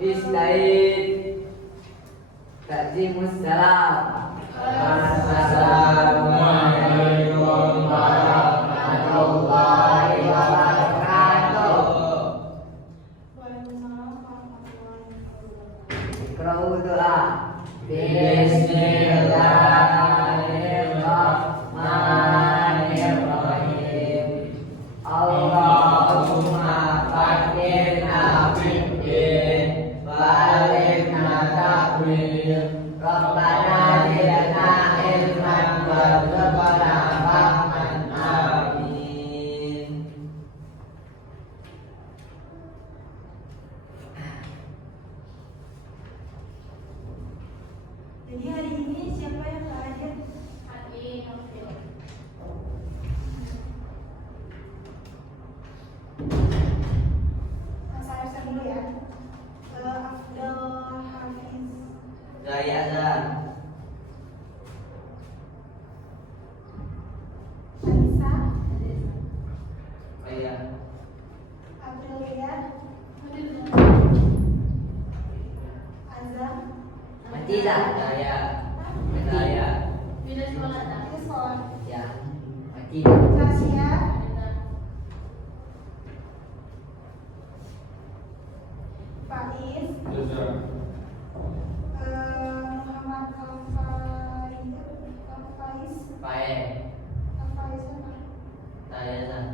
Istain. Waalaikumsalam. Assalamualaikum warahmatullahi wabarakatuh. Waalaikumsalam warahmatullahi wabarakatuh. Iqra'u doa. Bismillahirrahmanirrahim. Allahumma faqqihna fid-din wa 'allimna ta'wil. Rabbana zidna ilman warzuqna fahman. Amin. Jadi hari ini siapa yang tak hadir? Hari Novil. Saya usaha dulu ya. Abdul Hafiz, Saya Azan. Anissa, Saya Aprilia, Azam, Matiza. Saya. Bila sekolah tak? Iswan, Ya. Matiza. Tasya, Faiz, Muhammad Faiz, Pae. Faiz apa? Saya Azan.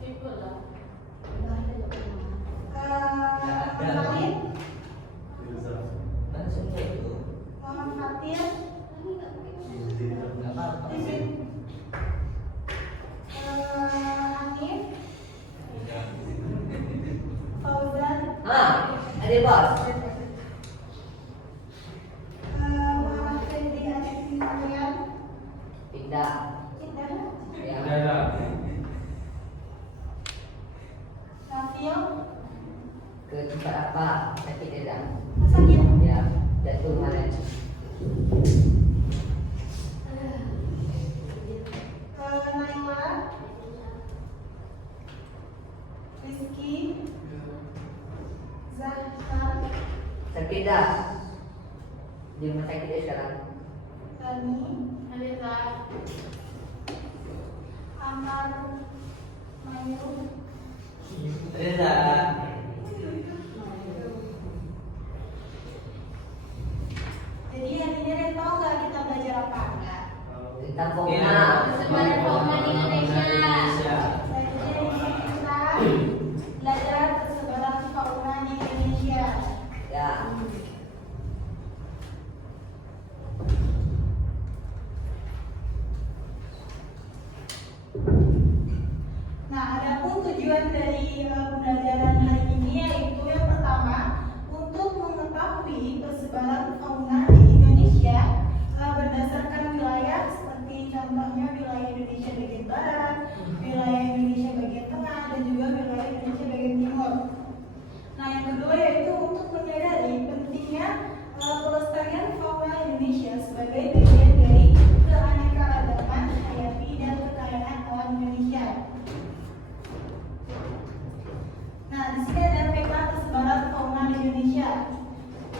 Ikut lah. Lain, Kan semua itu. Muhammad Fatir, Enggak apa-apa. Hanif, Fauzan, Ada bos. Muhammad Fendi Arif Marian, Pindah. Indah, Ya. Rafil, Ke tempat apa? Sakit tidak? sakit, Ya. Jatuh mana? Naila, Rizky, Zahar, Sakit dah. Di rumah sakit dia sekarang. Rani, Alisa. Amar, Mayu, Reza. Jadi hari ini ada tahu nggak kita belajar apa? Nggak. Tentang fauna. Sebagai fauna di Indonesia. Jadi hari ini kita belajar persebaran fauna di Indonesia. Ya. Nah, adapun tujuan dari pembelajaran hari ini yaitu yang pertama untuk mengetahui persebaran fauna di Indonesia berdasarkan wilayah seperti contohnya wilayah Indonesia bagian barat, wilayah Indonesia bagian tengah, dan juga wilayah Indonesia bagian timur. Nah, yang kedua yaitu untuk menyadari pentingnya pelestarian fauna Indonesia sebagai bagian dari keanekaragaman hayati dan kekayaan alam Indonesia. Nah, di sini ada peta persebaran fauna di Indonesia.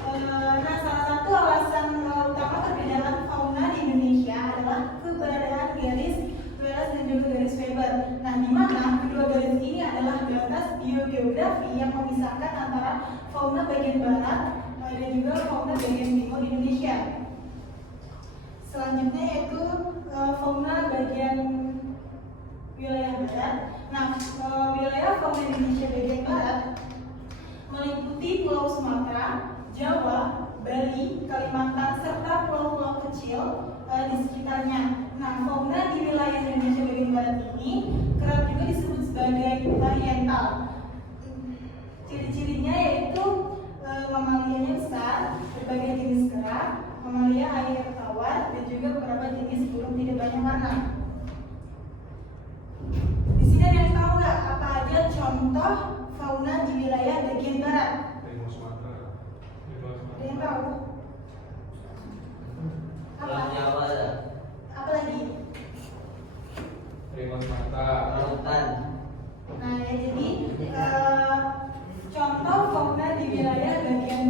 Nah, salah satu alasan utama perbedaan fauna di Indonesia adalah keberadaan garis Wallace dan juga garis Weber. Nah, di mana kedua garis ini adalah batas biogeografi yang memisahkan antara fauna bagian barat dan juga fauna bagian timur Indonesia. Selanjutnya yaitu fauna bagian wilayah barat. Nah, wilayah fauna Indonesia bagian barat meliputi Pulau Sumatera, Jawa, Bali, Kalimantan, serta pulau-pulau kecil di sekitarnya. Nah, fauna di wilayah Indonesia bagian barat ini kerap juga disebut sebagai oriental. Ciri-cirinya yaitu mamalianya besar, berbagai jenis kera, mamalia air tawar, dan juga beberapa jenis burung tidak banyak warna. Di sini ada yang tahu nggak apa aja contoh fauna di wilayah bagian barat? Ada yang tahu? Apa? Jawa ada. Apa lagi? Lautan. Nah, ya, jadi contoh fauna di wilayah bagian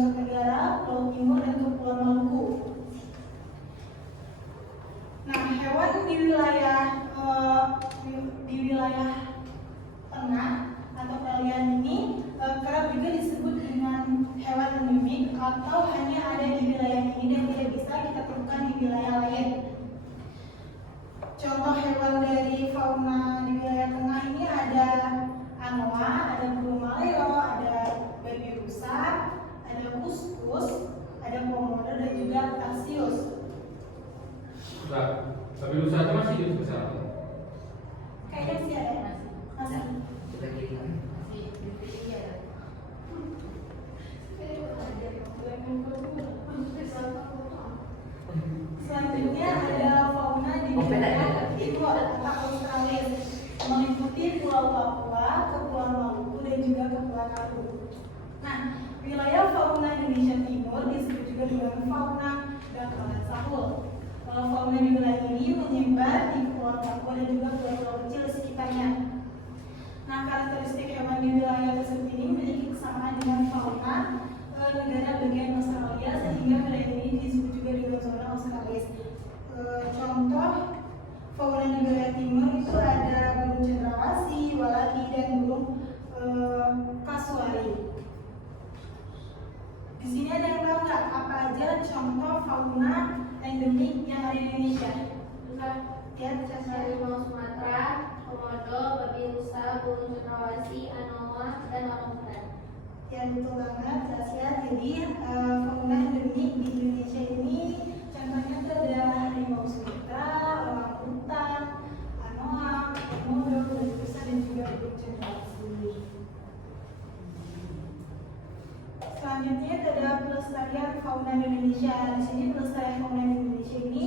Nusa Tenggara, Pulau Timur, dan Kepulauan Maluku. Nah, hewan di wilayah tengah atau peralihan ini kerap juga disebut dengan hewan endemik atau hanya ada di wilayah ini dan tidak bisa kita temukan di wilayah lain. Contoh hewan dari fauna di wilayah tengah ini ada anoa, ada burung maleo, ada babi rusa, ada kuskus, ada komodo, dan juga tarsius. Tapi usaha itu masih hidup besar. Kayaknya sih ada. Masih. Coba kiri kan. Selanjutnya ada fauna di wilayah timur atau Australia, meliputi Pulau Papua, Kepulauan Maluku, dan juga Kepulauan Aru. Nah, wilayah fauna Indonesia Timur disebut juga dengan fauna dangkalan sahul. Fauna di wilayah ini menyebar di Kepulauan Papua dan juga pulau-pulau kecil di sekitarnya. Nah, karakteristik hewan di wilayah tersebut ini memiliki kesamaan dengan fauna negara bagian Australia, sehingga wilayah ini disebut juga dengan zona Australis. Contoh fauna di wilayah timur itu ada burung cendrawasih, walaki, dan burung kasuari. Di sini ada yang tahu nggak apa aja contoh fauna endemik yang ada di Indonesia? Ya, Harimau Sumatera, komodo, babi rusa, burung cendrawasih, anoa, dan orangutan. Ya, betul banget, Tasya. Jadi fauna endemik di Indonesia ini contohnya tuh ada harimau Sumatera, orangutan, anoa, komodo, babi rusa, dan juga burung cendrawasih. Selanjutnya ada pelestarian fauna di Indonesia. Di sini pelestarian fauna di Indonesia ini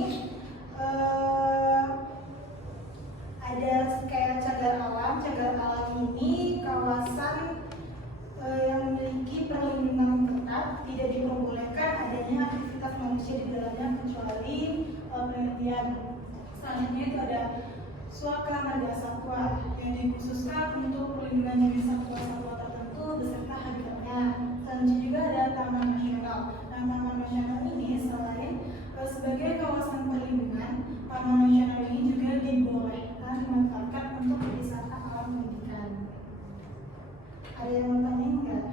ada kayak cagar alam. Cagar alam ini kawasan yang memiliki perlindungan ketat, tidak diperbolehkan adanya aktivitas manusia di dalamnya kecuali penelitian. Selanjutnya itu ada Suaka Marga Satwa yang dikhususkan untuk perlindungan jenis satwa-satwa tertentu beserta habitatnya. Selanjutnya juga ada Taman Nasional. Nah, Taman Nasional ini selain sebagai kawasan perlindungan, Taman Nasional ini juga dibolehkan dimanfaatkan untuk wisata alam pendidikan. Ada yang mau tanya enggak?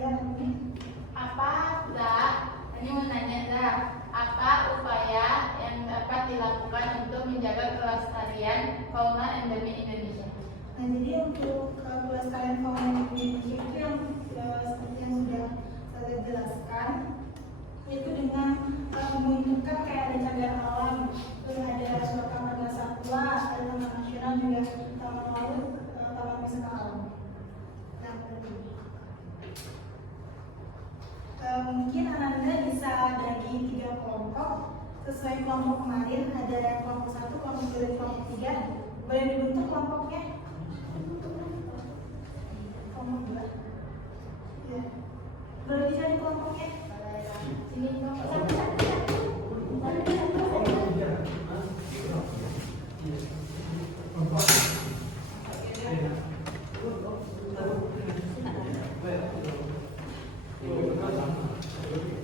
Ya, ini. Ini mau nanya dah, apa upaya yang dapat dilakukan untuk menjaga kelestarian fauna endemik Indonesia? Nah, jadi untuk pelestarian fauna Indonesia itu yang seperti yang sudah saya jelaskan, itu dengan membentukkan kayak ada cagar alam, terus ada Suaka Marga Satwa, ada Taman Nasional, juga Taman Laut, Taman Wisata Alam. Nah, mungkin Ananda bisa bagi 3 kelompok sesuai kelompok kemarin, ada kelompok 1, kelompok 2, dan kelompok 3. Boleh dibentuk kelompoknya? Kelompok 2. Ya. Boleh dicari kelompoknya? Sini kelompok 1.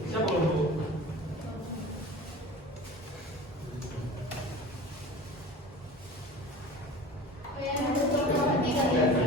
Siapa kelompok? Yang kelompok 3 ya?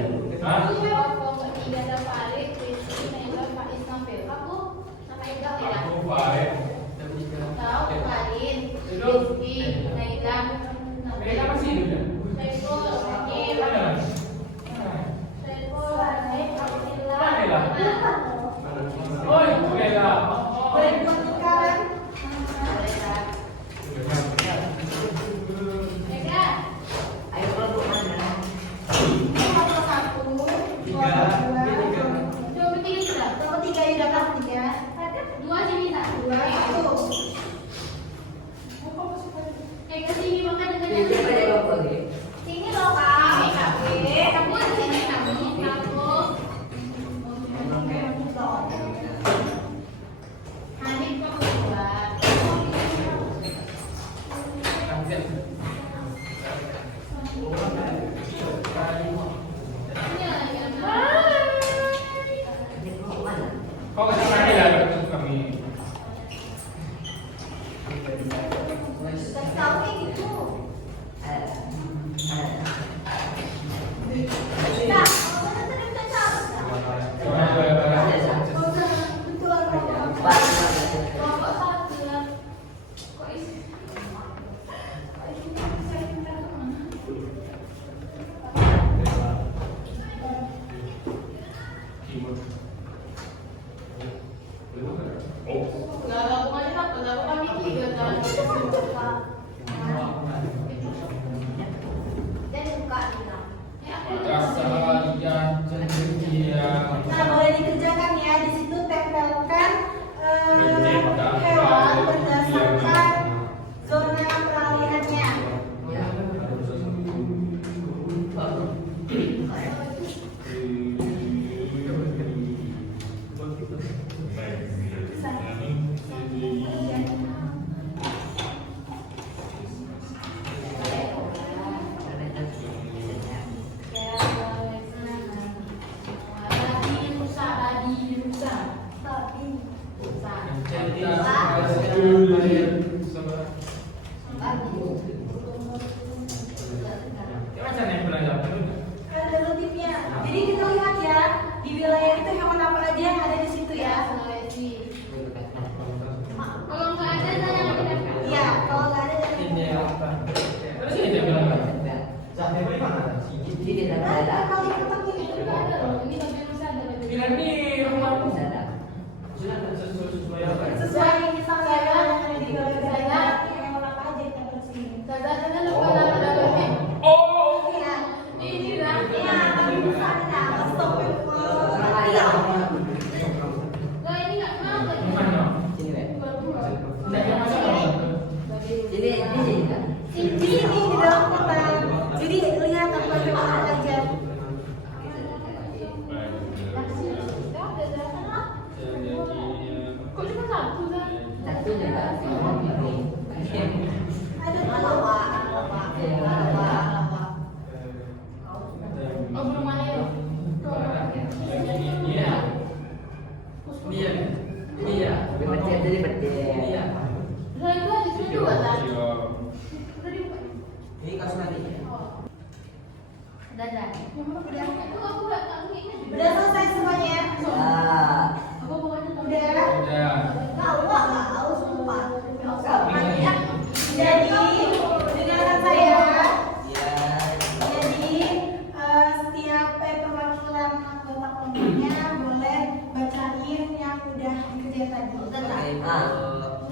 udah dikerjain tadi? Ah.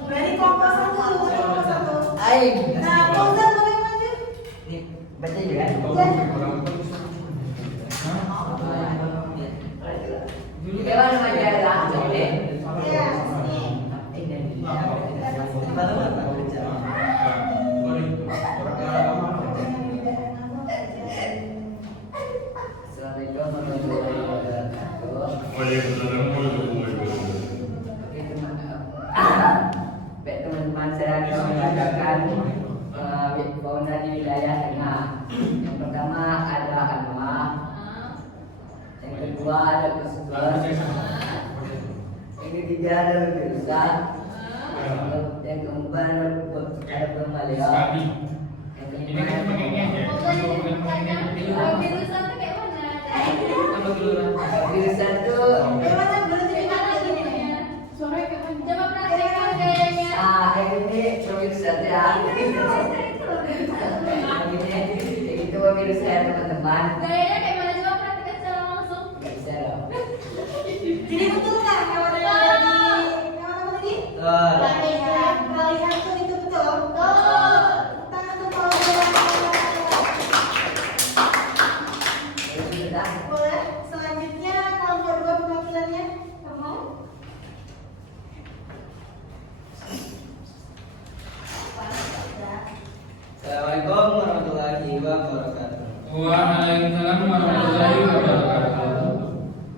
Dari kelompok 1, kelompok 1. Ayo. Nah, Fauzan boleh maju. Ini baca juga. Gimana majalah? Ya, sini. Assalamualaikum warahmatullahi wabarakatuh. Waalaikumsalam warahmatullahi wabarakatuh. Oke, teman-teman saya akan mengadakan fauna di wilayah tengah. Yang pertama ada Anwa, yang kedua ada Kusbas, yang ketiga ada Firsa, yang keempat ada Permalia, yang Ini kelima kan pakai ini aja. Virusan tuh kayak mana? Apa dulu? Firsa itu Gimana boleh cerita lagi nih? Suaranya kayak mana? Coba praktekkan gayanya. yang ini Firsa ya. Yang ini itu Firsa ya teman-teman. Gayanya kayak mana? Coba praktekkan secara langsung. Nggak bisa loh. Jadi betul nggak hewan yang ada di hewan apa tadi? Kalian, kalian tuh itu betul. Tangan tuh kalau Itu sudah. boleh. Selanjutnya kelompok 2 perwakilannya. Kamu? Assalamualaikum warahmatullahi wabarakatuh. Waalaikumsalam warahmatullahi wabarakatuh.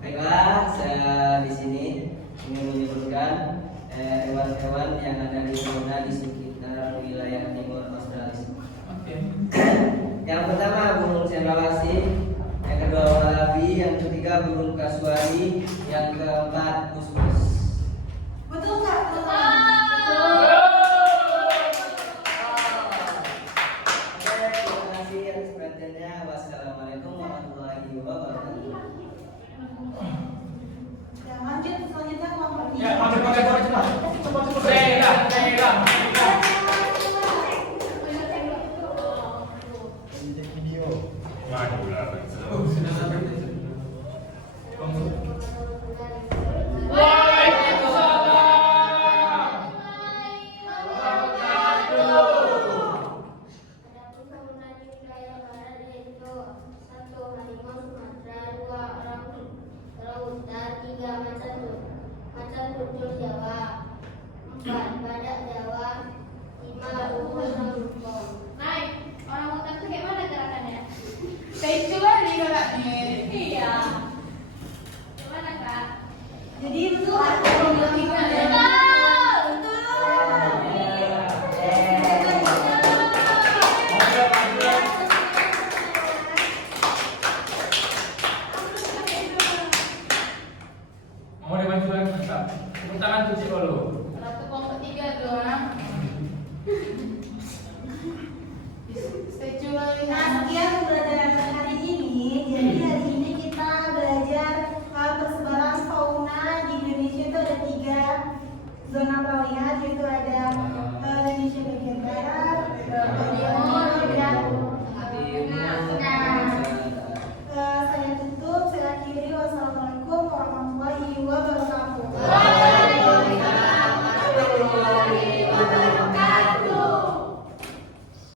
Baiklah, saya di sini ingin menyebutkan hewan-hewan yang ada di fauna di sekitar wilayah timur Australia. Oke. Yang pertama burung cendrawasih, yang kedua warabi, yang ketiga burung kasuari, yang keempat busbus. Betul nggak? Terima kasih atas perhatiannya. Wassalamualaikum warahmatullahi wabarakatuh. Ya, lanjut selanjutnya kelompok 3. Ya, cepat. Saya. Waalaikumsalam. Sudah sampai. Adapun fauna di wilayah barat yaitu 1. Harimau Sumatera, 2. Orang hutan, 3. Macan tutul Jawa, 4. Badak Jawa, 5. Rumput rambutong. Naik. Orang hutan tuh kayak mana gerakannya? Kecuali kakaknya. Iya. Gimana kak? Jadi betul nggak? Mau dibantuan enggak? Tepuk tangan tuh Cik Olo. Satu kelompok 3 tuh orang. Nah, sekian pembelajaran hari ini. Jadi hari ini kita belajar persebaran fauna di Indonesia itu ada 3 zona peralihan, yaitu ada Indonesia bagian barat, bagian timur, dan saya tutup, saya akhiri. Wassalamualaikum warahmatullahi wabarakatuh.